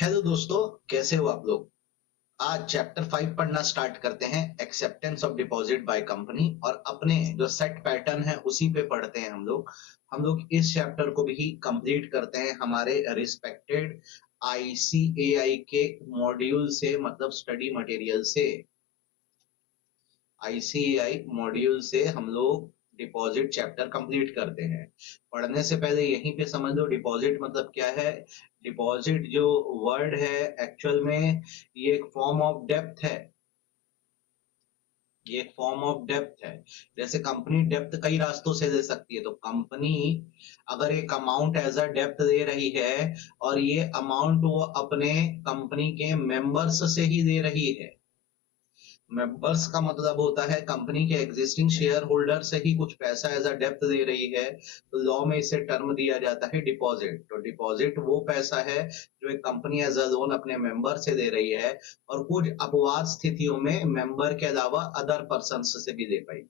Hello दोस्तों, कैसे हो आप लोग। आज चैप्टर 5 पढ़ना स्टार्ट करते हैं, acceptance of deposit by company. और अपने जो सेट पैटर्न है उसी पे पढ़ते हैं हम लोग इस चैप्टर को भी कंप्लीट करते हैं हमारे रिस्पेक्टेड आईसीएआई के मॉड्यूल से, मतलब स्टडी मटेरियल से। आईसीएआई मॉड्यूल से हम लोग डिपॉजिट चैप्टर कंप्लीट करते हैं। पढ़ने से पहले यहीं पे समझ लो डिपॉजिट मतलब क्या है। डिपॉजिट जो वर्ड है एक्चुअल में ये एक फॉर्म ऑफ डेप्थ है। ये एक फॉर्म ऑफ डेप्थ है। जैसे कंपनी डेप्थ कई रास्तों से दे सकती है, तो कंपनी अगर एक अमाउंट एज अ डेप्थ दे रही है और ये अमाउंट वो अपने कंपनी के मेंबर्स से ही दे रही है। मेंबर्स का मतलब होता है कंपनी के एग्जिस्टिंग शेयर होल्डर से ही कुछ पैसा एज अ डेप्थ दे रही है, तो लॉ में इसे टर्म दिया जाता है डिपॉजिट। तो डिपॉजिट वो पैसा है जो एक कंपनी एज अ लोन अपने मेंबर से दे रही है, और कुछ अपवाद स्थितियों में मेंबर के अलावा अदर पर्सन से भी दे पाएगी।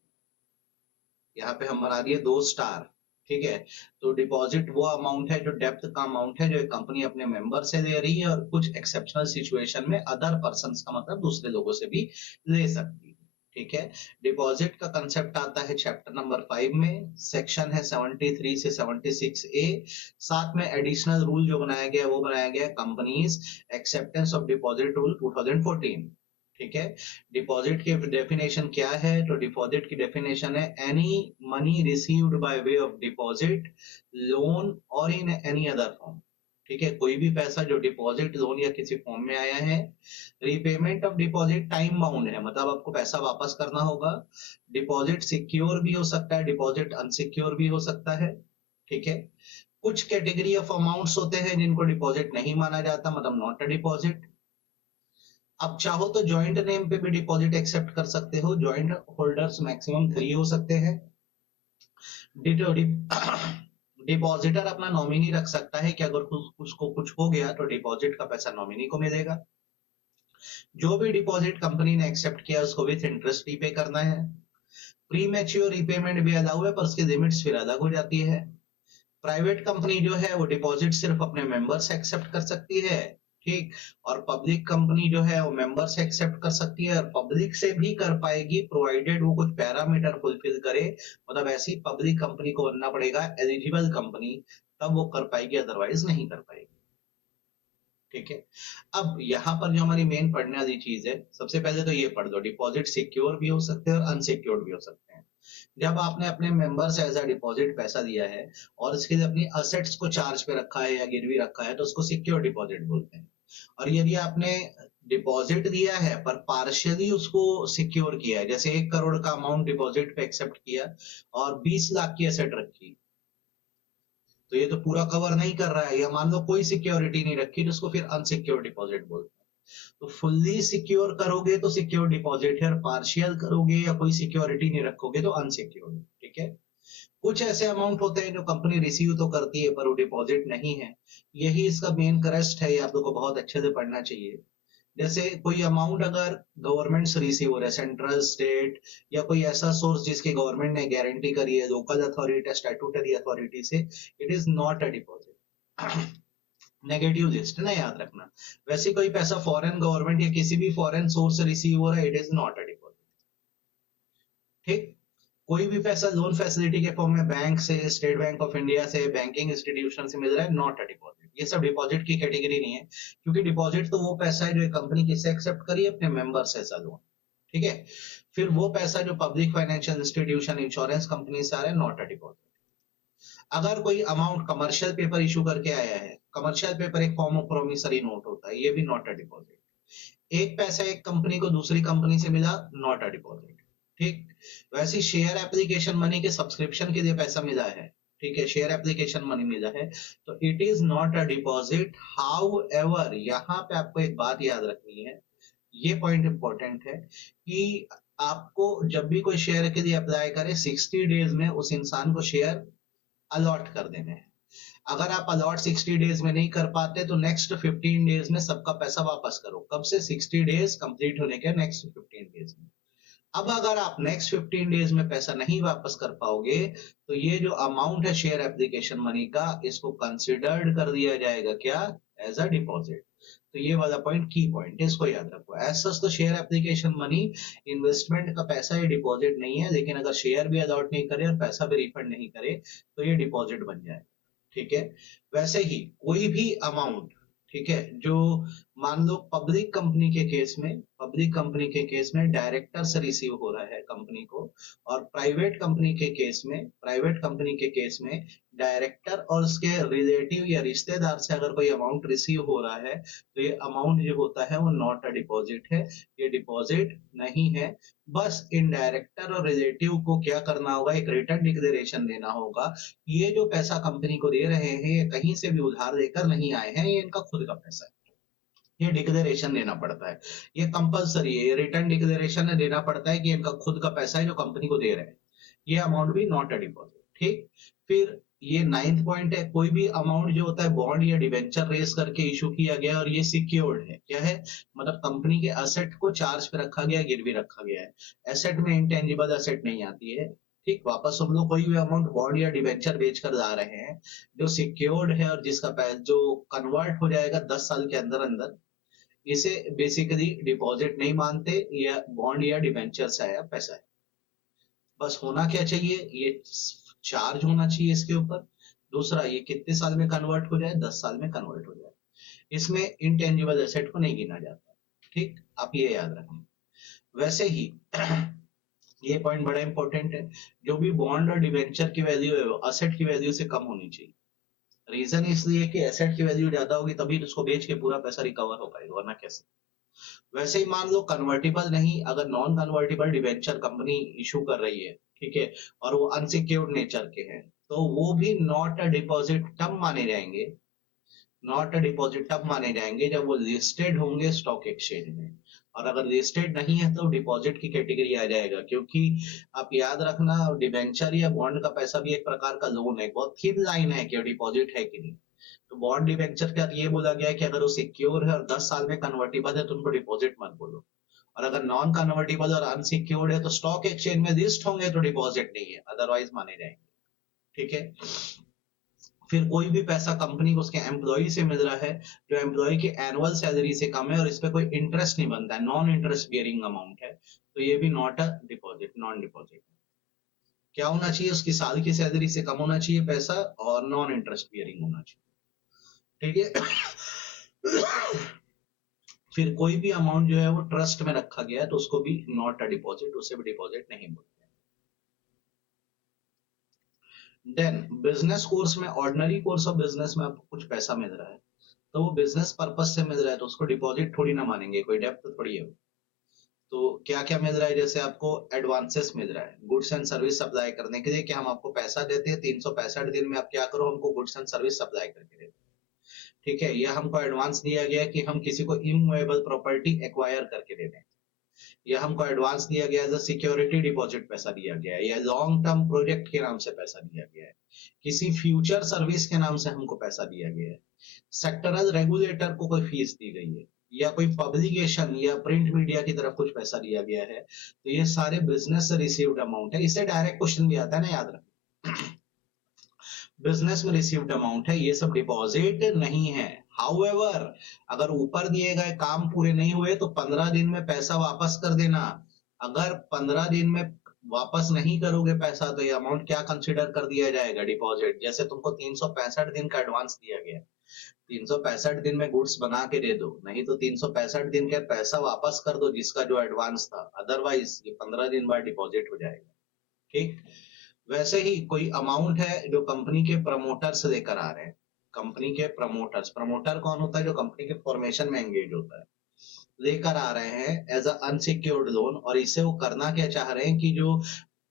यहाँ पे हम बना दिए 2 स्टार। ठीक है। तो डिपॉजिट वो अमाउंट है जो डेप्थ का अमाउंट है जो एक कंपनी अपने मेंबर से ले रही है, और कुछ एक्सेप्शनल सिचुएशन में अदर पर्सन का मतलब दूसरे लोगों से भी ले सकती है। ठीक है। डिपॉजिट का कंसेप्ट आता है चैप्टर नंबर 5 में, सेक्शन है 73 से 76A। साथ में एडिशनल रूल जो बनाया गया वो बनाया गया companies acceptance of deposit rule 2014। ठीक है। डिपॉजिट की डेफिनेशन क्या है, तो डिपॉजिट की डेफिनेशन है any money received by way of deposit, loan और इन एनी अदर फॉर्म। ठीक है। कोई भी पैसा जो डिपॉजिट, लोन या किसी फॉर्म में आया है। Repayment of deposit time bound है, मतलब आपको पैसा वापस करना होगा। डिपॉजिट सिक्योर भी हो सकता है, डिपॉजिट अनसिक्योर भी हो सकता है। ठीक है। कुछ कैटेगरी ऑफ अमाउंट्स होते हैं जिनको डिपॉजिट नहीं माना जाता, मतलब नॉट अ डिपॉजिट। आप चाहो तो जॉइंट नेम पे भी डिपॉजिट एक्सेप्ट कर सकते हो, जॉइंट होल्डर्स मैक्सिमम 3 हो सकते हैं। डिपॉजिटर अपना नॉमिनी रख सकता है कि अगर उसको कुछ हो गया तो डिपॉजिट का पैसा नॉमिनी को मिलेगा। जो भी डिपॉजिट कंपनी ने एक्सेप्ट किया उसको विथ इंटरेस्ट रीपे करना है। प्री मैच्योर रीपेमेंट भी अलाउ है, पर उसकी लिमिट्स फिर अलग हो जाती है। प्राइवेट कंपनी जो है वो डिपॉजिट सिर्फ अपने मेंबर से एक्सेप्ट कर सकती है। ठीक। और पब्लिक कंपनी जो है वो मेंबर से एक्सेप्ट कर सकती है, और पब्लिक से भी कर पाएगी प्रोवाइडेड वो कुछ पैरामीटर फुलफिल करे। मतलब ऐसी पब्लिक कंपनी को बनना पड़ेगा एलिजिबल कंपनी, तब वो कर पाएगी, अदरवाइज नहीं कर पाएगी। ठीक है। अब यहाँ पर जो हमारी मेन पढ़ने वाली चीज है, सबसे पहले तो ये पढ़ दो डिपॉजिट सिक्योर भी हो सकते हैं और अनसिक्योर्ड भी हो सकते हैं। जब आपने अपने मेंबर से एज अ डिपॉजिट पैसा दिया है और इसके लिए अपनी असेट्स को चार्ज पे रखा है या गिरवी रखा है, तो उसको सिक्योर डिपॉजिट बोलते हैं। और यदि आपने डिपॉजिट दिया है पर पार्शियली उसको सिक्योर किया है, जैसे 1 करोड़ का अमाउंट डिपॉजिट पे एक्सेप्ट किया और 20 लाख की एसेट रखी, तो ये तो पूरा कवर नहीं कर रहा है, या मान लो कोई सिक्योरिटी नहीं रखी, तो उसको फिर अनसिक्योर डिपॉजिट बोलते हैं। तो फुल्ली सिक्योर करोगे तो सिक्योर डिपॉजिट है, और पार्शियल करोगे या कोई सिक्योरिटी नहीं रखोगे तो अनसिक्योर। ठीक है। कुछ ऐसे अमाउंट होते हैं जो कंपनी रिसीव तो करती है पर वो डिपॉजिट नहीं है। यही इसका मेन करस्ट है, ये आप लोग को बहुत अच्छे से पढ़ना चाहिए। जैसे कोई अमाउंट अगर गवर्नमेंट से रिसीव हो रहा है, सेंट्रल स्टेट या कोई ऐसा सोर्स जिसकी गवर्नमेंट ने गारंटी करी है, लोकल अथॉरिटी स्टैट्यूटरी अथॉरिटी से, it is not a deposit. Negative list ना, याद रखना। वैसे कोई पैसा फॉरेन गवर्नमेंट या किसी भी फॉरेन सोर्स से रिसीव हो रहा है, it is not a deposit. ठीक। कोई भी पैसा लोन फैसिलिटी के फॉर्म में बैंक से, स्टेट बैंक ऑफ इंडिया से, बैंकिंग इंस्टीट्यूशन से मिल रहा है, नॉट अ डिपॉजिट। ये सब डिपॉजिट की कैटेगरी नहीं है, क्योंकि डिपॉजिट तो वो पैसा है जो एक कंपनी किससे एक्सेप्ट करी है, अपने मेंबर से ऐसा लोन। ठीक है। फिर वो पैसा जो public financial institution, insurance company से आ रहा है, नॉट अ डिपॉजिट। अगर कोई अमाउंट कमर्शियल पेपर इशू करके आया है, कमर्शियल पेपर एक फॉर्म ऑफ प्रोमिसरी नोट होता है, ये भी नॉट अ डिपॉजिट। एक पैसा एक कंपनी को दूसरी कंपनी से मिला, नॉट अ डिपॉजिट। ठीक। वैसे शेयर एप्लीकेशन मनी के सब्सक्रिप्शन के लिए पैसा मिला है, ठीक है, शेयर एप्लीकेशन मनी मिला है, तो it is not a deposit. How ever, यहाँ पे आपको एक बात याद रखनी है, ये पॉइंट इंपॉर्टेंट है कि आपको जब भी कोई शेयर के लिए अप्लाई करे, 60 डेज में उस इंसान को शेयर अलॉट कर देने हैं। अगर आप अलॉट 60 डेज में नहीं कर पाते तो नेक्स्ट 15 डेज में सबका पैसा वापस करो। कब से? 60 डेज कंप्लीट होने के नेक्स्ट 15 डेज में। अब अगर आप नेक्स्ट 15 डेज में पैसा नहीं वापस कर पाओगे, तो ये जो अमाउंट है शेयर एप्लीकेशन मनी का, इसको कंसिडर्ड कर दिया जाएगा क्या? As a deposit. तो ये वाला पॉइंट की पॉइंट है, इसको याद रखो। एज सच तो शेयर एप्लीकेशन मनी इन्वेस्टमेंट का पैसा, ये डिपॉजिट नहीं है, लेकिन अगर शेयर भी अलॉट नहीं करे और पैसा भी रिफंड नहीं करे तो ये डिपॉजिट बन जाए। ठीक है। वैसे ही कोई भी अमाउंट, ठीक है, जो मान लो पब्लिक कंपनी के केस में डायरेक्टर से रिसीव हो रहा है कंपनी को, और प्राइवेट कंपनी के केस में डायरेक्टर और उसके रिलेटिव या रिश्तेदार से अगर कोई अमाउंट रिसीव हो रहा है तो ये अमाउंट जो होता है वो नॉट अ डिपॉजिट है, ये डिपॉजिट नहीं है। बस इन डायरेक्टर और रिलेटिव को क्या करना होगा, एक रिटर्न डिक्लेरेशन देना होगा। ये जो पैसा कंपनी को दे रहे हैं ये कहीं से भी उधार लेकर नहीं आए हैं, ये इनका खुद का पैसा है। ये डिक्लेरेशन देना पड़ता है, ये कंपलसरी है, ये रिटर्न डिक्लेरेशन देना पड़ता है कि इनका खुद का पैसा है जो कंपनी को दे रहे हैं। ये अमाउंट भी नॉट अ डिपॉजिट। ठीक। फिर ये 9th पॉइंट है, कोई भी अमाउंट जो होता है बॉन्ड या डिवेंचर रेस करके इशू किया गया और ये सिक्योर्ड है। क्या है, मतलब कंपनी के एसेट को चार्ज पे रखा गया, गिरवी रखा गया है। एसेट में इंटेंजिबल एसेट नहीं आती है। ठीक। वापस हम लोग कोई भी अमाउंट बॉन्ड या डिवेंचर बेचकर ला रहे हैं जो सिक्योर्ड है और जिसका जो कन्वर्ट हो जाएगा 10 साल के अंदर अंदर, इसे बेसिकली डिपॉजिट नहीं मानते, या बॉन्ड या डिवेंचर से आया पैसा है। बस होना क्या चाहिए, ये चार्ज होना चाहिए इसके ऊपर। दूसरा, ये कितने साल में कन्वर्ट हो जाए, 10 साल में कन्वर्ट हो जाए। इसमें इंटेंजिबल एसेट को नहीं गिना जाता। ठीक, आप ये याद रखें। वैसे ही ये पॉइंट बड़ा इंपॉर्टेंट है, जो भी बॉन्ड और डिवेंचर की वैल्यू है वो एसेट की वैल्यू से कम होनी चाहिए। रीजन इसलिए कि एसेट की वैल्यू ज्यादा होगी तभी उसको बेच के पूरा पैसा रिकवर हो पाएगा, वरना कैसे। वैसे ही मान लो कन्वर्टिबल नहीं, अगर non convertible debenture company issue कर रही है, ठीक है, और वो अनसिक्योर्ड नेचर के हैं, तो वो भी नॉट अ डिपॉजिट तब माने जाएंगे, नॉट अ डिपॉजिट तब माने जाएंगे जब वो लिस्टेड होंगे स्टॉक एक्सचेंज में। और अगर लिस्टेड नहीं है तो डिपॉजिट की कैटेगरी आ जाएगा, क्योंकि आप याद रखना डिवेंचर या बॉन्ड का पैसा भी एक प्रकार का लोन है, बहुत थिन लाइन है कि डिपॉजिट है कि नहीं। तो बॉन्ड डिवेंचर का ये बोला गया है कि अगर वो सिक्योर है और 10 साल में कन्वर्टिबल है तो उनको डिपॉजिट मत बोलो, और अगर नॉन कन्वर्टिबल और अनसिक्योर्ड है तो स्टॉक एक्सचेंज में लिस्ट होंगे तो डिपॉजिट नहीं है, अदरवाइज माने जाएंगे। ठीक है। फिर कोई भी पैसा कंपनी को उसके एम्प्लॉय से मिल रहा है जो एम्प्लॉय की एनुअल सैलरी से कम है और इस पे कोई इंटरेस्ट नहीं बनता है, नॉन इंटरेस्ट बियरिंग अमाउंट है, तो ये भी not a deposit, non deposit. क्या होना चाहिए, उसकी साल की सैलरी से कम होना चाहिए पैसा और नॉन इंटरेस्ट बियरिंग होना चाहिए। ठीक है। फिर कोई भी अमाउंट जो है वो ट्रस्ट में रखा गया है तो उसको भी नॉट अ डिपॉजिट, उसे भी डिपॉजिट नहीं बोलते। देन बिजनेस कोर्स में, ऑर्डिनरी कोर्स ऑफ बिजनेस में आपको कुछ पैसा मिल रहा है तो वो बिजनेस पर्पज से मिल रहा है तो उसको डिपॉजिट थोड़ी ना मानेंगे, कोई डेप्थ थोड़ी है। तो क्या क्या मिल रहा है, जैसे आपको एडवांसेस मिल रहा है गुड्स एंड सर्विस सप्लाई करने के लिए, कि हम आपको पैसा देते हैं 365 दिन में, आप क्या करो हमको गुड्स एंड सर्विस सप्लाई करके दे। ठीक है, या हमको एडवांस दिया गया कि हम किसी को इमूवेबल प्रॉपर्टी एक्वायर करके दे दें, या हमको एडवांस दिया गया एज सिक्योरिटी डिपॉजिट पैसा दिया गया है, या लॉन्ग टर्म प्रोजेक्ट के नाम से पैसा दिया गया है, किसी फ्यूचर सर्विस के नाम से हमको पैसा दिया गया है, सेक्टरल रेगुलेटर को कोई फीस दी गई है, या कोई पब्लिकेशन या प्रिंट मीडिया की तरफ कुछ पैसा दिया गया है, तो ये सारे बिजनेस से रिसीव्ड अमाउंट है। इससे डायरेक्ट क्वेश्चन भी आता है ना, याद रखें। बिजनेस में रिसीव्ड अमाउंट है, ये सब डिपॉजिट नहीं है। हाउएवर, अगर ऊपर दिए गए काम पूरे नहीं हुए तो 15 दिन में पैसा वापस कर देना। अगर 15 दिन में वापस नहीं करोगे पैसा तो ये अमाउंट क्या कंसिडर कर दिया जाएगा, डिपॉजिट। जैसे तुमको 365 दिन का एडवांस दिया गया, 365 दिन में गुड्स बना के दे दो, नहीं तो 365 दिन का पैसा वापस कर दो जिसका जो एडवांस था, अदरवाइज ये 15 दिन बाद डिपॉजिट हो जाएगा। ठीक। वैसे ही कोई अमाउंट है जो कंपनी के प्रमोटर्स लेकर आ रहे हैं, कंपनी के प्रमोटर्स, प्रमोटर कौन होता है, जो कंपनी के फॉर्मेशन में एंगेज होता है, लेकर आ रहे हैं एज अ अनसिक्योर्ड लोन, और इससे वो करना क्या चाह रहे हैं कि जो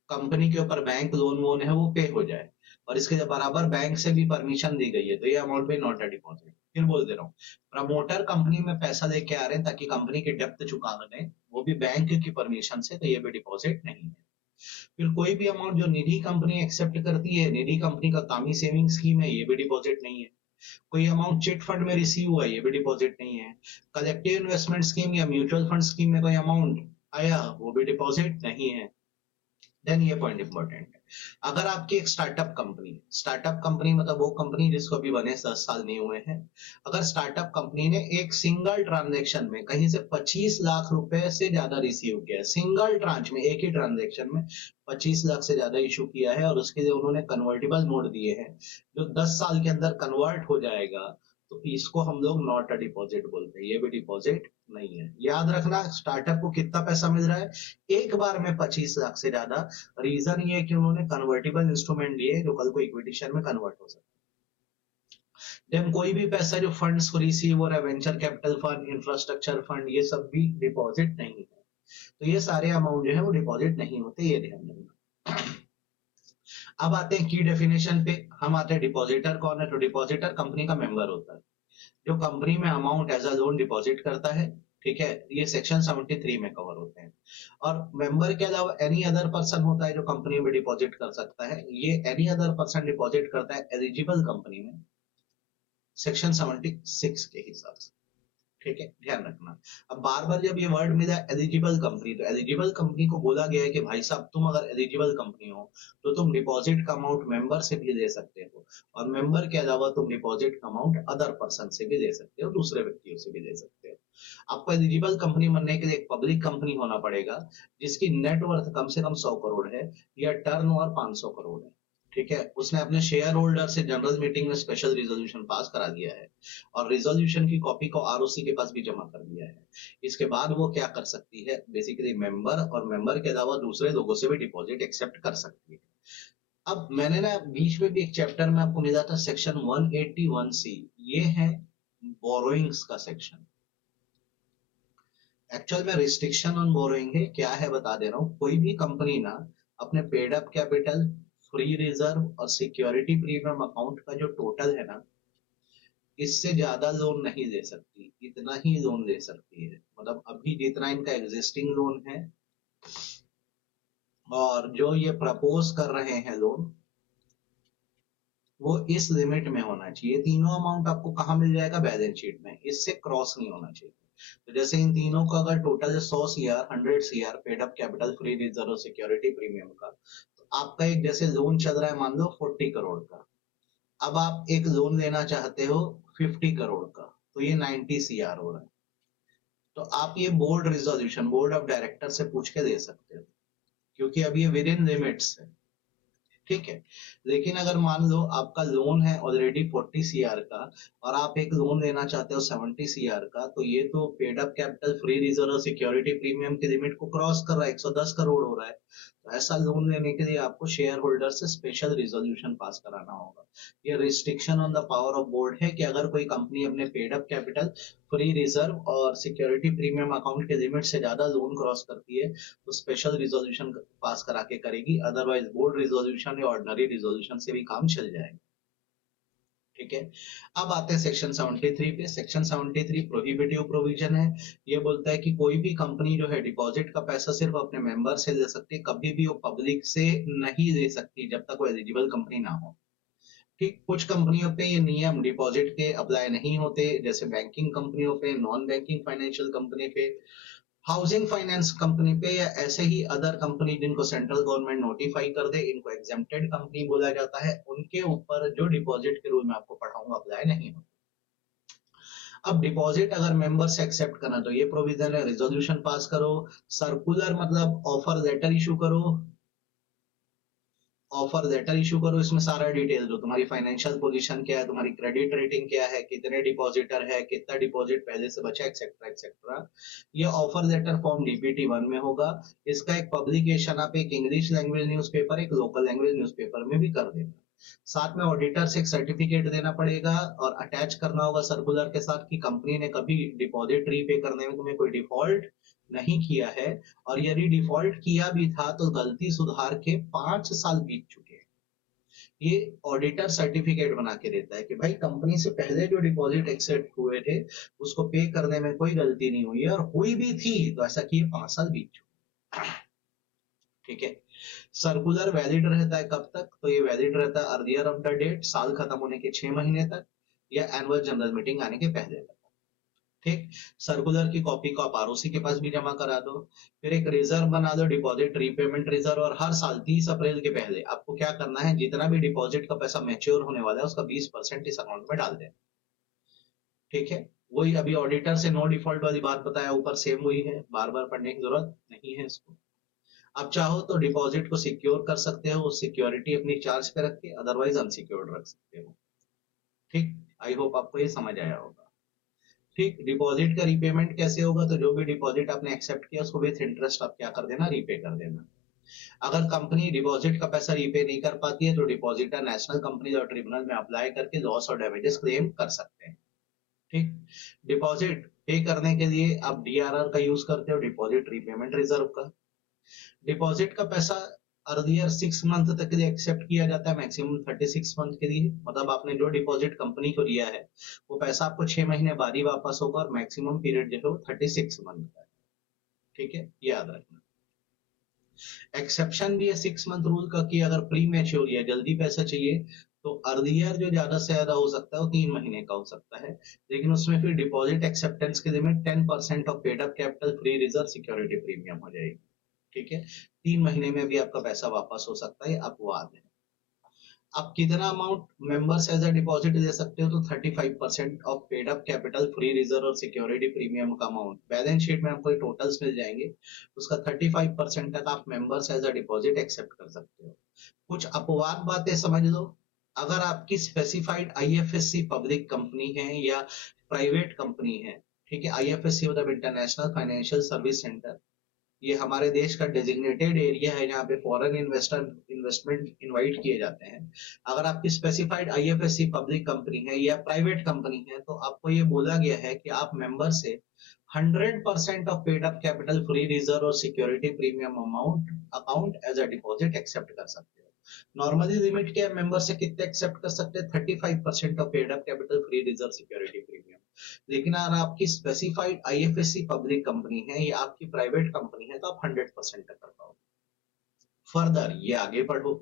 कंपनी के ऊपर बैंक लोन वोन है वो पे हो जाए, और इसके बराबर बैंक से भी परमिशन दी गई है, तो ये अमाउंट भी नॉट अ डिपॉजिट। फिर बोल दे रहा हूँ, प्रमोटर कंपनी में पैसा लेके आ रहे हैं ताकि कंपनी की डेप्थ चुका दें, वो भी बैंक की परमिशन से, तो ये भी डिपॉजिट नहीं है। फिर कोई भी अमाउंट जो निधि कंपनी एक्सेप्ट करती है, निधि कंपनी का कामी सेविंग स्कीम है, ये भी डिपॉजिट नहीं है। कोई अमाउंट चिट फंड में रिसीव हुआ, ये भी डिपॉजिट नहीं है। कलेक्टिव इन्वेस्टमेंट स्कीम या म्यूचुअल फंड स्कीम में कोई अमाउंट आया, वो भी डिपॉजिट नहीं है। देन ये पॉइंट इंपॉर्टेंट है, अगर आपकी एक स्टार्टअप कंपनी मतलब वो कंपनी जिसको अभी बने 10 साल नहीं हुए हैं, अगर स्टार्टअप कंपनी ने एक सिंगल ट्रांजैक्शन में कहीं से 25 लाख रुपए से ज्यादा रिसीव किया है, सिंगल ट्रांच में, एक ही ट्रांजैक्शन में 25 लाख से ज्यादा इशू किया है, और उसके लिए उन्होंने कन्वर्टिबल मोड दिए हैं जो 10 साल के अंदर कन्वर्ट हो जाएगा, तो इसको हम लोग नॉट अ डिपॉजिट बोलते हैं, ये भी डिपॉजिट नहीं है। याद रखना, स्टार्टअप को कितना पैसा मिल रहा है, एक बार में 25 लाख से ज्यादा। रीजन ये है कि उन्होंने कन्वर्टेबल इंस्ट्रूमेंट लिए जो कल को इक्विटी शेयर में कन्वर्ट हो सकते हैं। देन कोई भी पैसा जो फंड्स को रिसीव हो रहा है, venture capital fund, infrastructure fund, ये सब भी डिपॉजिट नहीं है। तो ये सारे अमाउंट जो है वो डिपॉजिट नहीं होते, ये ध्यान रखना। अब आते हैं की डेफिनेशन पे। हम आते हैं डिपॉजिटर कौन है, तो डिपॉजिटर कंपनी का मेंबर होता है जो कंपनी में amount as a loan deposit करता है। ठीक है, ये सेक्शन 73 में कवर होते हैं। और मेंबर के अलावा एनी अदर पर्सन होता है जो कंपनी में डिपॉजिट कर सकता है। ये एनी अदर पर्सन डिपॉजिट करता है एलिजिबल कंपनी में, सेक्शन 76 के हिसाब से। ठीक है, ध्यान रखना। अब बार बार जब ये वर्ड मिला एलिजिबल कंपनी, तो एलिजिबल कंपनी को बोला गया है कि भाई साहब तुम अगर एलिजिबल कंपनी हो तो तुम डिपॉजिट का अमाउंट मेंबर से भी ले सकते हो, और मेंबर के अलावा तुम डिपॉजिट का अमाउंट अदर पर्सन से भी ले सकते हो, दूसरे व्यक्तियों से भी ले सकते हो। आपको एलिजिबल कंपनी बनने के लिए एक पब्लिक कंपनी होना पड़ेगा जिसकी नेटवर्थ कम से कम 100 करोड़ है या टर्न ओवर 500 करोड़ है। ठीक है, उसने अपने शेयर होल्डर से जनरल मीटिंग में स्पेशल रिजोल्यूशन पास करा दिया है, और रिजोल्यूशन की कॉपी को आरओसी के पास भी जमा कर दिया है। इसके बाद वो क्या कर सकती है, बेसिकली मेंबर और मेंबर के अलावा दूसरे लोगों से भी डिपॉजिट एक्सेप्ट कर सकती है। अब मैंने ना बीच में भी एक चैप्टर में आपको मिला था सेक्शन 181C, ये है बोरोइंग्स का सेक्शन। एक्चुअल में रिस्ट्रिक्शन ऑन बोरोइंग है, क्या है बता दे रहा हूँ। कोई भी कंपनी ना अपने paid up capital, free reserve और सिक्योरिटी प्रीमियम अकाउंट का जो टोटल है ना, इससे ज्यादा लोन नहीं ले सकती, इतना ही लोन ले सकती है। मतलब अभी जितना इनका एग्जिस्टिंग लोन है और जो ये प्रपोज कर रहे हैं लोन, वो इस लिमिट में होना चाहिए। तीनों अमाउंट आपको कहाँ मिल जाएगा, बैलेंस शीट में, इससे क्रॉस नहीं होना चाहिए। तो जैसे इन तीनों का अगर total 100 CR, 100 CR paid up capital, free reserve, security premium का, तो आपका एक जैसे लोन चल रहा है मान लो 40 करोड़ का, अब आप एक लोन लेना चाहते हो 50 करोड़ का, तो ये 90 सीआर हो रहा है। तो आप ये board resolution, board of director से पूछ के दे सकते हो, क्योंकि अब ये विद इन लिमिट्स है। ठीक है, लेकिन अगर मान लो आपका लोन है ऑलरेडी 40 सीआर का और आप एक लोन लेना चाहते हो 70 सीआर का, तो ये तो paid up capital, free reserve और सिक्योरिटी प्रीमियम की लिमिट को क्रॉस कर रहा है, 110 करोड़ हो रहा है। तो ऐसा लोन लेने के लिए आपको शेयर होल्डर से स्पेशल रिजोल्यूशन पास कराना होगा। ये restriction on the power of board है कि अगर कोई कंपनी अपने paid up capital, free reserve और सिक्योरिटी प्रीमियम अकाउंट के लिमिट से ज्यादा लोन क्रॉस करती है तो स्पेशल रिजोल्यूशन पास करा के करेगी, अदरवाइज बोर्ड रिजोल्यूशन या ऑर्डिनरी रिजोल्यूशन से भी काम चल जाएगा। ठीक है, अब आते हैं सेक्शन 73 पे। सेक्शन 73 प्रोहिबिटिव प्रोविजन है। ये बोलता है कि कोई भी कंपनी जो है डिपॉजिट का पैसा सिर्फ अपने मेंबर से ले सकती है, कभी भी वो पब्लिक से नहीं ले सकती जब तक वो एलिजिबल कंपनी ना हो। ठीक, कुछ कंपनियों पे ये नियम डिपॉजिट के अप्लाई नहीं होते, जैसे बैंकिंग कंपनियों पे, नॉन बैंकिंग फाइनेंशियल कंपनी पे, हाउसिंग फाइनेंस कंपनी पे, या ऐसे ही अदर कंपनी जिनको सेंट्रल गवर्नमेंट नोटिफाई कर दे, इनको एग्जेम्प्टेड कंपनी बोला जाता है, उनके ऊपर जो डिपॉजिट के रूल में आपको पढ़ाऊंगा अप्लाई नहीं होता। अब डिपॉजिट अगर मेंबर से एक्सेप्ट करना, तो ये प्रोविजन है, रिजोल्यूशन पास करो, सर्कुलर मतलब ऑफर लेटर इशू करो, ऑफर लेटर इशू करो, इसमें सारा डिटेल दो, तुम्हारी फाइनेंशियल पोजीशन क्या है, तुम्हारी क्रेडिट रेटिंग क्या है, कितने डिपॉजिटर है, कितना डिपॉजिट पहले से बचा, एक्सेट्रा एक्सेट्रा। ये ऑफर लेटर फॉर्म डीपीटी 1 में होगा। इसका एक पब्लिकेशन आप एक इंग्लिश लैंग्वेज न्यूज़पेपर, एक लोकल लैंग्वेज न्यूज़पेपर में भी कर देना। साथ में ऑडिटर से एक सर्टिफिकेट देना पड़ेगा और अटैच करना होगा सर्कुलर के साथ कि कंपनी ने कभी डिपॉजिट रीपे करने में तुम्हें कोई डिफॉल्ट नहीं किया है, और यदि डिफॉल्ट किया भी था तो गलती सुधार के 5 साल बीत चुके हैं। ये ऑडिटर सर्टिफिकेट बना के देता है कि भाई कंपनी से पहले जो डिपॉजिट एक्सेप्ट हुए थे उसको पे करने में कोई गलती नहीं हुई है, और हुई भी थी तो ऐसा कि 5 साल बीत चुके। ठीक है, सर्कुलर वैलिड रहता है कब तक, तो ये वैलिड रहता है अर्लियर ऑफ द डेट, साल खत्म होने के 6 महीने तक, या एनुअल जनरल मीटिंग आने के पहले तक। ठीक, सर्कुलर की कॉपी को आप आरओसी के पास भी जमा करा दो, फिर एक रिजर्व बना दो, डिपॉजिट रीपेमेंट रिजर्व, और हर साल 30 अप्रैल के पहले आपको क्या करना है, जितना भी डिपॉजिट का पैसा मैच्योर होने वाला है उसका 20% इस अकाउंट में डाल दें। ठीक है, वही अभी ऑडिटर से नो डिफॉल्ट वाली बात बताया ऊपर, सेम वही है, बार बार पढ़ने की जरूरत नहीं है इसको। आप चाहो तो डिपॉजिट को सिक्योर कर सकते हो, सिक्योरिटी अपनी चार्ज पे रख के, अदरवाइज अनसिक्योर्ड रख सकते हो। ठीक, आई होप आपको ये समझ आया होगा। ठीक, डिपॉजिट का रीपेमेंट कैसे होगा, तो जो भी डिपॉजिट आपने एक्सेप्ट किया उसको विथ इंटरेस्ट आप क्या कर देना, रीपे कर देना। अगर कंपनी डिपॉजिट का पैसा रीपे नहीं कर पाती है तो depositor national company law tribunal में अप्लाई करके लॉस और डैमेजेस क्लेम कर सकते हैं। ठीक, डिपॉजिट पे करने के लिए आप डीआरआर का यूज करते हो, डिपॉजिट रीपेमेंट रिजर्व का। डिपॉजिट का पैसा अर्लियर 6 मंथ तक के लिए एक्सेप्ट किया जाता है, मैक्सिमम 36 मंथ के लिए, मतलब आपने जो डिपॉजिट कंपनी को लिया है वो पैसा आपको 6 महीने बाद ही वापस होगा, और मैक्सिमम पीरियड जो है वो 36 मंथ का है। ठीक है, याद रखना। एक्सेप्शन भी है 6 मंथ रूल का कि अगर प्री मैच्योर या जल्दी पैसा चाहिए तो अर्लियर जो ज्यादा से ज्यादा हो सकता है वो 3 महीने का हो सकता है, लेकिन उसमें फिर डिपॉजिट एक्सेप्टेंस के limit 10% of paid up capital free reserve security premium हो जाएगी। ठीक है, 3 महीने में भी आपका पैसा वापस हो सकता है, अपवाद है। आप कितना amount members as a deposit दे सकते हो, तो 35% of paid up capital free reserve और सिक्योरिटी प्रीमियम का अमाउंट बैलेंस शीट में आपको टोटल्स मिल जाएंगे, उसका 35% तक आप members as a deposit accept कर सकते हो। कुछ अपवाद बातें समझ लो। अगर आपकी स्पेसिफाइड आईएफएससी पब्लिक कंपनी है या प्राइवेट कंपनी है, ठीक है, आईएफएससी मतलब इंटरनेशनल फाइनेंशियल सर्विस सेंटर, ये हमारे देश का डेजिग्नेटेड एरिया है जहाँ पे फॉरेन इन्वेस्टर इन्वेस्टमेंट इनवाइट किए जाते हैं। अगर आपकी स्पेसिफाइड आईएफएससी पब्लिक कंपनी है या प्राइवेट कंपनी है तो आपको ये बोला गया है कि आप मेंबर से 100% of paid up capital free reserve और security premium amount account as a deposit accept कर सकते हो। नॉर्मली लिमिट क्या है, मेंबर से कितने एक्सेप्ट कर सकते हैं, 35% of paid up capital free reserve security premium. लेकिन अगर आपकी स्पेसिफाइड आईएफएससी पब्लिक कंपनी है या आपकी प्राइवेट कंपनी है तो आप 100% तक कर पाओगे। फर्दर ये आगे बढ़ो,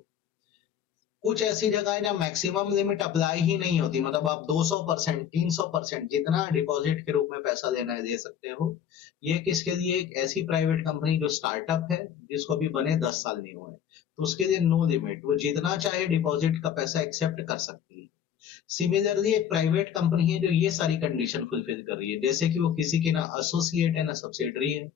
कुछ ऐसी जगह है जहाँ मैक्सिमम लिमिट अप्लाई ही नहीं होती, मतलब आप 200%, 300% जितना डिपॉजिट के रूप में पैसा देना है दे सकते हो। ये किसके लिए, एक ऐसी प्राइवेट कंपनी जो स्टार्टअप है जिसको भी बने 10 साल नहीं हुए, तो उसके लिए नो लिमिट, वो जितना चाहे डिपॉजिट का पैसा एक्सेप्ट कर सकती है। सिमिलरली एक प्राइवेट कंपनी है जो ये सारी कंडीशन फुलफिल कर रही है, जैसे कि वो किसी की ना एसोसिएट है ना सब्सिडरी है,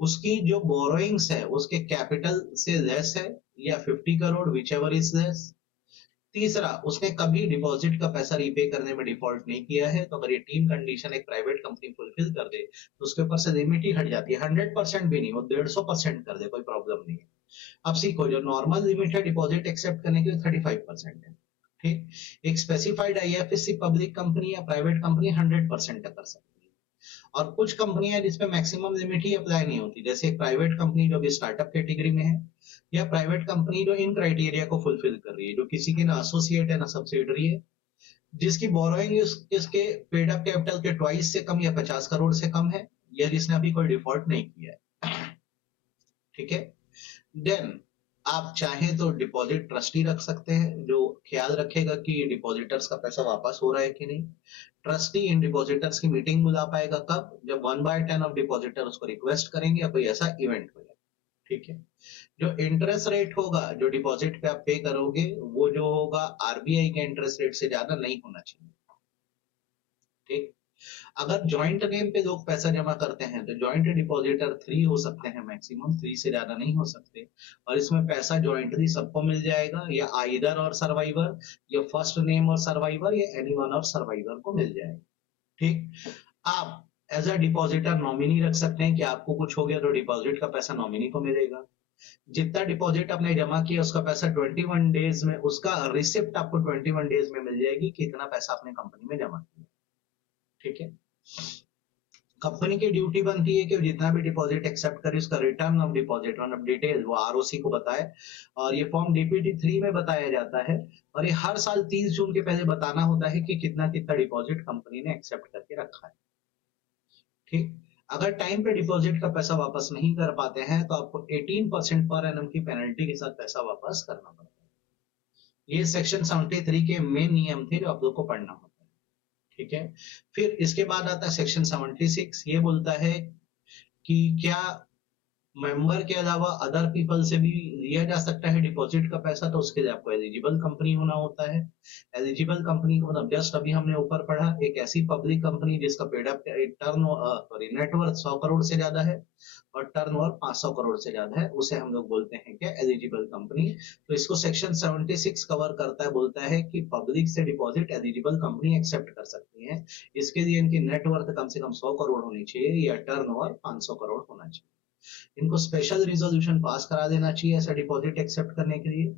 उसकी जो बोरोइंग्स है उसके कैपिटल से लेस है या 50 crore, which ever is less. तीसरा, उसने कभी डिपॉजिट का पैसा रीपे करने में डिफॉल्ट नहीं किया है, तो अगर ये तीन कंडीशन एक प्राइवेट कंपनी फुलफिल कर दे तो उसके ऊपर से लिमिट ही हट जाती है, 100% भी नहीं, वो 150% कर दे कोई प्रॉब्लम नहीं है। अब सीखो, जो नॉर्मल लिमिट है डिपॉजिट एक्सेप्ट करने की 35% है। ठीक, एक स्पेसिफाइड आईएफएससी पब्लिक कंपनी या प्राइवेट कंपनी 100% तक कर सकती है। और कुछ कंपनियां जिसमें मैक्सिमम लिमिट ही अप्लाई नहीं होती, जैसे एक प्राइवेट कंपनी जो भी स्टार्टअप कैटेगरी में है, या प्राइवेट कंपनी जो इन क्राइटेरिया को फुलफिल कर रही है, जो किसी की ना एसोसिएट है ना सब्सिडरी है, जिसकी बोरोइंग इसके पेड अप कैपिटल के ट्वाइस से कम या 50 करोड़ से कम है, या जिसने अभी कोई डिफॉल्ट नहीं किया है। ठीक है, देन आप चाहें तो डिपॉजिट ट्रस्टी रख सकते हैं जो ख्याल रखेगा कि डिपॉजिटर्स का पैसा वापस हो रहा है कि नहीं। ट्रस्टी इन डिपॉजिटर्स की मीटिंग बुला पाएगा कब, जब 1/10 ऑफ डिपॉजिटर उसको रिक्वेस्ट करेंगे या कोई ऐसा इवेंट हो जाए। ठीक है, जो इंटरेस्ट रेट होगा जो डिपॉजिट पे आप पे करोगे वो जो होगा आरबीआई के इंटरेस्ट रेट से ज्यादा नहीं होना चाहिए। ठीक, अगर जॉइंट नेम पे लोग पैसा जमा करते हैं तो जॉइंट डिपॉजिटर 3 हो सकते हैं, मैक्सिमम 3 से ज्यादा नहीं हो सकते, और इसमें पैसा जॉइंटली सबको मिल जाएगा, या आइदर और सर्वाइवर, या फर्स्ट नेम और सर्वाइवर, या एनी वन और सर्वाइवर को मिल जाएगा। ठीक, आप एज अ डिपॉजिटर नॉमिनी रख सकते हैं कि आपको कुछ हो गया तो डिपॉजिट का पैसा नॉमिनी को मिलेगा। जितना डिपॉजिट आपने जमा किया उसका पैसा 21 डेज में, उसका रिसिप्ट आपको 21 डेज में मिल जाएगी कि इतना पैसा आपने कंपनी में जमा किया। ठीक है, कंपनी की ड्यूटी बनती है कि जितना भी डिपॉजिट एक्सेप्ट करे उसका रिटर्न ऑफ डिपॉजिट मतलब डिटेल वो आरओसी को बताए, और ये फॉर्म डीपीटी 3 में बताया जाता है, और ये हर साल 30 जून के पहले बताना होता है कि कितना कितना डिपॉजिट कंपनी ने एक्सेप्ट करके रखा है। ठीक, अगर टाइम पे डिपॉजिट का पैसा वापस नहीं कर पाते हैं तो आपको 18% पर एनम की पेनल्टी के साथ पैसा वापस करना पड़ता है। ये सेक्शन 73 के मेन नियम थे जो आप लोग को पढ़ना होता है। ठीक है। फिर इसके बाद आता है सेक्शन 76, ये बोलता है कि क्या मेंबर के अलावा अदर पीपल से भी लिया जा सकता है डिपॉजिट का पैसा, तो उसके लिए आपको एलिजिबल कंपनी होना होता है। एलिजिबल कंपनी को मतलब जस्ट अभी हमने ऊपर पढ़ा, एक ऐसी पब्लिक कंपनी जिसका paid up turn sorry net worth 100 crore से ज्यादा है और टर्नओवर 500 करोड़ से ज्यादा है, उसे हम लोग बोलते हैं क्या, एलिजिबल कंपनी। तो इसको सेक्शन 76 कवर करता है, बोलता है कि पब्लिक से डिपॉजिट एलिजिबल कंपनी एक्सेप्ट कर सकती है। इसके लिए इनकी नेटवर्थ कम से कम 100 करोड़ होनी चाहिए या टर्नओवर 500 करोड़ होना चाहिए। इनको स्पेशल रिजोल्यूशन पास करा देना चाहिए ऐसा डिपॉजिट एक्सेप्ट करने के लिए।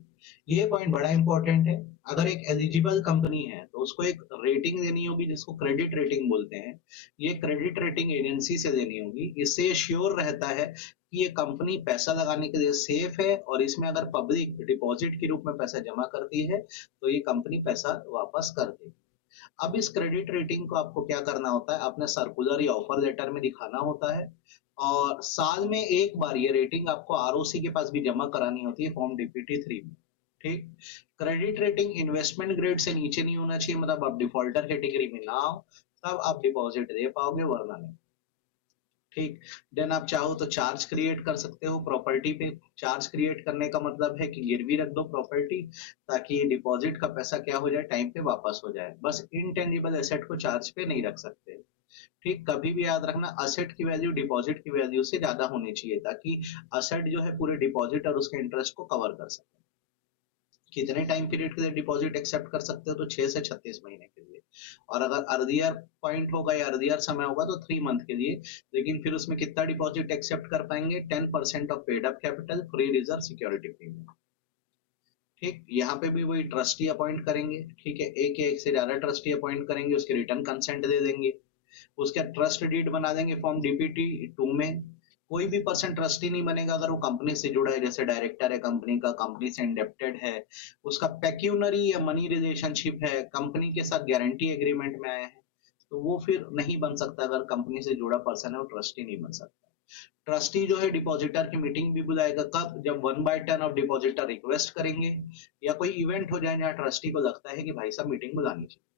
ये पॉइंट बड़ा इंपॉर्टेंट है। अगर एक एलिजिबल कंपनी है तो उसको एक रेटिंग देनी होगी जिसको क्रेडिट रेटिंग बोलते हैं। ये क्रेडिट रेटिंग एजेंसी से देनी होगी। इससे श्योर रहता है कि ये कंपनी पैसा लगाने के लिए सेफ है और इसमें अगर पब्लिक डिपॉजिट के रूप में पैसा जमा करती है तो ये कंपनी पैसा वापस कर देगी। अब इस क्रेडिट रेटिंग को आपको क्या करना होता है, अपने सर्कुलर या ऑफर लेटर में दिखाना होता है और साल में एक बार ये रेटिंग आपको आरओसी के पास भी जमा करानी होती है फॉर्म डीपीटी 3 में। ठीक। क्रेडिट रेटिंग इन्वेस्टमेंट ग्रेड से नीचे नहीं होना चाहिए, मतलब आप डिफॉल्टर कैटेगरी में ना हो तब आप डिपॉजिट दे पाओगे, वरना नहीं। ठीक। देन आप चाहो तो चार्ज क्रिएट कर सकते हो प्रॉपर्टी पे। चार्ज क्रिएट करने का मतलब है कि गिरवी रख दो प्रॉपर्टी ताकि डिपॉजिट का पैसा क्या हो जाए, टाइम पे वापस हो जाए। बस इनटेंजिबल एसेट को चार्ज पे नहीं रख सकते। ठीक। कभी भी याद रखना, असेट की वैल्यू डिपॉजिट की वैल्यू से ज्यादा होनी चाहिए ताकि असेट जो है पूरे डिपॉजिट और उसके इंटरेस्ट को कवर कर सके। कितने टाइम पीरियड के लिए डिपॉजिट एक्सेप्ट कर सकते हो, तो 6 से 36 महीने के लिए। और अगर अर्लियर पॉइंट होगा या अर्लियर समय होगा तो 3 मंथ के लिए। लेकिन फिर उसमें कितना डिपॉजिट एक्सेप्ट कर पाएंगे, 10% of paid up capital free reserve security premium. ठीक। यहाँ पे भी वही ट्रस्टी अपॉइंट करेंगे। ठीक है, एक या एक से ज्यादा ट्रस्टी अपॉइंट करेंगे, उसके रिटर्न कंसेंट दे देंगे, उसका ट्रस्ट डीड बना देंगे फॉर्म डीपीटी 2 में। कोई भी पर्सन ट्रस्टी नहीं बनेगा अगर वो कंपनी से जुड़ा है, जैसे डायरेक्टर है कंपनी का, कंपनी से इंडेप्टेड है, उसका पेक्यूनरी या मनी रिलेशनशिप है, कंपनी के साथ गारंटी एग्रीमेंट में आया है, तो वो फिर नहीं बन सकता। अगर कंपनी से जुड़ा पर्सन है वो ट्रस्टी नहीं बन सकता। ट्रस्टी जो है डिपॉजिटर की मीटिंग भी बुलाएगा, कब, जब 1/10 ऑफ डिपॉजिटर रिक्वेस्ट करेंगे या कोई इवेंट हो जाए जहाँ ट्रस्टी को लगता है कि भाई साहब मीटिंग बुलानी चाहिए।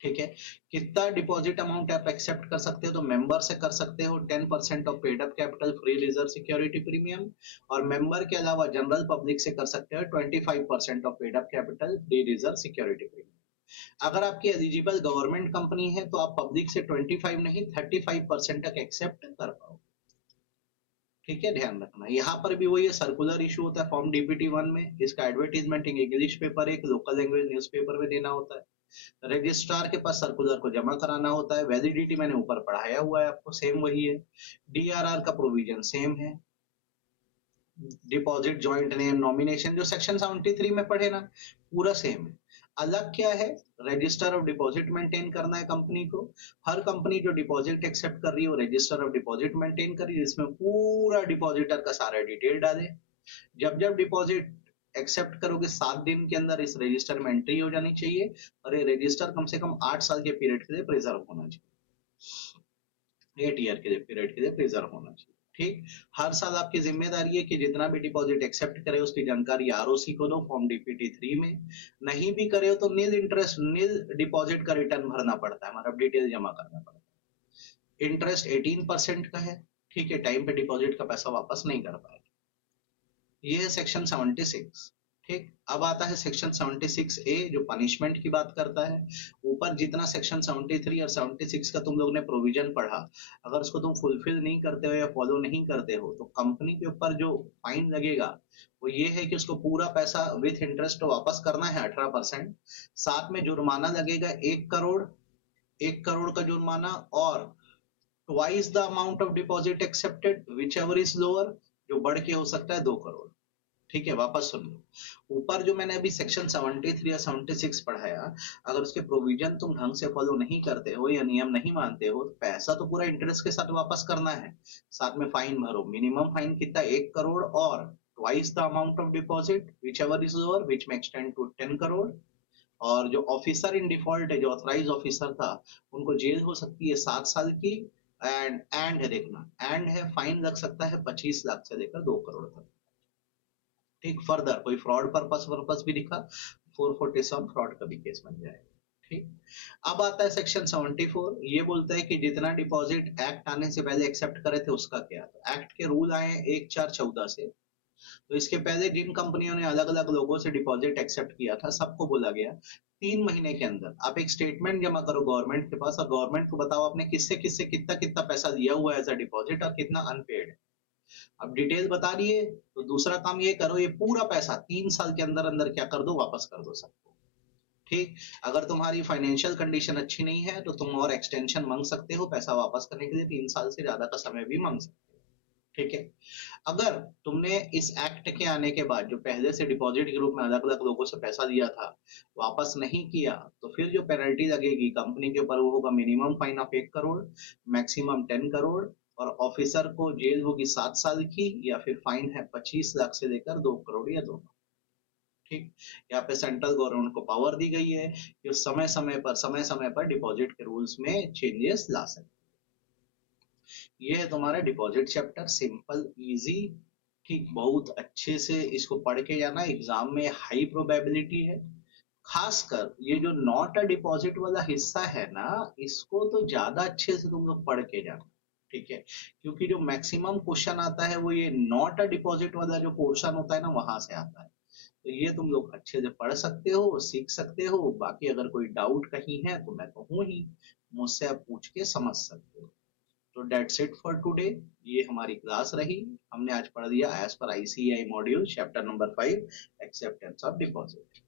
ठीक है। कितना डिपॉजिट अमाउंट आप एक्सेप्ट कर सकते हो, तो मेंबर से कर सकते हो 10% of paid up capital free reserve security premium. और मेंबर के अलावा जनरल पब्लिक से कर सकते हो 25% of paid up capital free reserve security premium. अगर आपकी एलिजिबल गवर्नमेंट कंपनी है तो आप पब्लिक से 25 नहीं 35% तक एक्सेप्ट कर पाओ। ठीक है, ध्यान रखना। यहाँ पर भी वही सर्कुलर इशू होता है फॉर्म डीपीटी 1 में। इसका एडवर्टीजमेंट इंग्लिश पेपर, एक लोकल लैंग्वेज न्यूज़पेपर में देना होता है। रजिस्ट्रार के पास सर्कुलर को जमा कराना होता है। वैलिडिटी मैंने ऊपर पढ़ाया हुआ है आपको, सेम वही है। डीआरआर का प्रोविजन सेम है। डिपॉजिट जॉइंट नेम नॉमिनेशन जो सेक्शन 73 में पढ़े ना, पूरा सेम है। अलग क्या है, रजिस्टर ऑफ डिपॉजिट मेंटेन करना है कंपनी को। हर कंपनी जो डिपॉजिट एक्सेप्ट कर रही है वो रजिस्टर ऑफ डिपॉजिट मेंटेन कर रही है, जिसमें पूरा डिपॉजिटर का सारा डिटेल डाले। जब जब डिपॉजिट एक्सेप्ट करोगे 7 दिन के अंदर इस रजिस्टर में एंट्री हो जानी चाहिए और ये रजिस्टर कम से कम 8 साल के पीरियड के लिए प्रिजर्व होना चाहिए, 8 ईयर के पीरियड के लिए प्रिजर्व होना चाहिए। ठीक। हर साल आपकी जिम्मेदारी है कि जितना भी डिपॉजिट एक्सेप्ट करे उसकी जानकारी आरओसी को दो फॉर्म डीपीटी 3 में। नहीं भी करे हो तो नील इंटरेस्ट नील डिपॉजिट का रिटर्न भरना पड़ता है, मतलब डिटेल जमा करना पड़ता है। इंटरेस्ट 18% का है। ठीक है, टाइम पे डिपॉजिट का पैसा वापस नहीं कर पाए। ये है सेक्शन 76। ठीक। अब आता है सेक्शन 76 ए जो पनिशमेंट की बात करता है। ऊपर जितना सेक्शन 73 और 76 का तुम लोग ने प्रोविजन पढ़ा, अगर उसको तुम फुलफिल नहीं करते हो या फॉलो नहीं करते हो तो कंपनी के ऊपर जो फाइन लगेगा वो ये है कि उसको पूरा पैसा विथ इंटरेस्ट वापस करना है 18%। साथ में जुर्माना लगेगा 1 करोड़, 1 करोड़ का जुर्माना, और twice the amount of deposit accepted which ever is lower, जो बढ़ के हो सकता है 2 करोड़। ठीक है, वापस सुन लो। ऊपर जो मैंने अभी सेक्शन 73 या 76 पढ़ाया, अगर उसके प्रोविजन तुम ढंग से फॉलो नहीं करते हो या नियम नहीं मानते हो तो पैसा तो पूरा इंटरेस्ट के साथ वापस करना है। साथ में फाइन भरो। मिनिमम फाइन कितना, 1 करोड़, और twice the amount of deposit whichever is lower which में एक्सटेंड टू 10 करोड़। और जो ऑफिसर इन डिफॉल्ट है, जो ऑथराइज ऑफिसर था, उनको जेल हो सकती है 7 साल की। एंड है, देखना एंड है, फाइन लग सकता है 25 लाख से लेकर 2 करोड़ तक। ठीक। फर्दर कोई फ्रॉड पर्पस भी दिखा 447 फ्रॉड का भी केस बन जाएगा। ठीक। अब आता है सेक्शन 74, ये बोलता है कि जितना डिपॉजिट एक्ट आने से पहले एक्सेप्ट करे थे उसका क्या। तो एक्ट के रूल आए 1/4/14 से। तो इसके पहले जिन कंपनियों ने अलग अलग लोगों से डिपॉजिट एक्सेप्ट किया था सबको बोला गया 3 महीने के अंदर आप एक स्टेटमेंट जमा करो गवर्नमेंट के पास और गवर्नमेंट को बताओ आपने किससे किससे कितना कितना पैसा दिया हुआ है एज अ डिपॉजिट और कितना अनपेड है। अब डिटेल बता दिए तो दूसरा काम ये करो, ये पूरा पैसा 3 साल के अंदर अंदर क्या कर दो, वापस कर दो सबको। ठीक। अगर तुम्हारी फाइनेंशियल कंडीशन अच्छी नहीं है तो तुम और एक्सटेंशन मांग सकते हो, पैसा वापस करने के लिए 3 साल से ज्यादा का समय भी मांग सकते हो। ठीक है। अगर तुमने इस एक्ट के आने के बाद जो पहले से डिपॉजिट के रूप में अलग अलग लोगों से पैसा दिया था वापस नहीं किया तो फिर जो पेनल्टी लगेगी कंपनी के ऊपर वो होगा minimum fine of 1 crore, maximum 10 crore, और ऑफिसर को जेल होगी 7 साल की, या फिर फाइन है 25 लाख से लेकर 2 करोड़ या दोनों। ठीक। यहाँ पे सेंट्रल गवर्नमेंट को पावर दी गई है कि समय समय पर डिपॉजिट के रूल्स में चेंजेस ला सकते। ये है तुम्हारा डिपॉजिट चैप्टर, सिंपल इजी। ठीक, बहुत अच्छे से इसको पढ़ के जाना, एग्जाम में हाई प्रोबेबिलिटी है। खासकर ये जो नॉट अ डिपॉजिट वाला हिस्सा है ना, इसको तो ज्यादा अच्छे से तुम लोग पढ़ के जाना। ठीक है, क्योंकि जो मैक्सिमम क्वेश्चन आता है वो ये नॉट अ डिपॉजिट वाला जो पोर्शन होता है ना वहां से आता है। तो ये तुम लोग अच्छे से पढ़ सकते हो, सीख सकते हो। बाकी अगर कोई डाउट कहीं है तो मैं तो हूं ही, मुझसे आप पूछ के समझ सकते हो। तो डेट्स इट फॉर टुडे। ये हमारी क्लास रही। हमने आज पढ़ दिया as per ICI module chapter number 5 acceptance of deposit.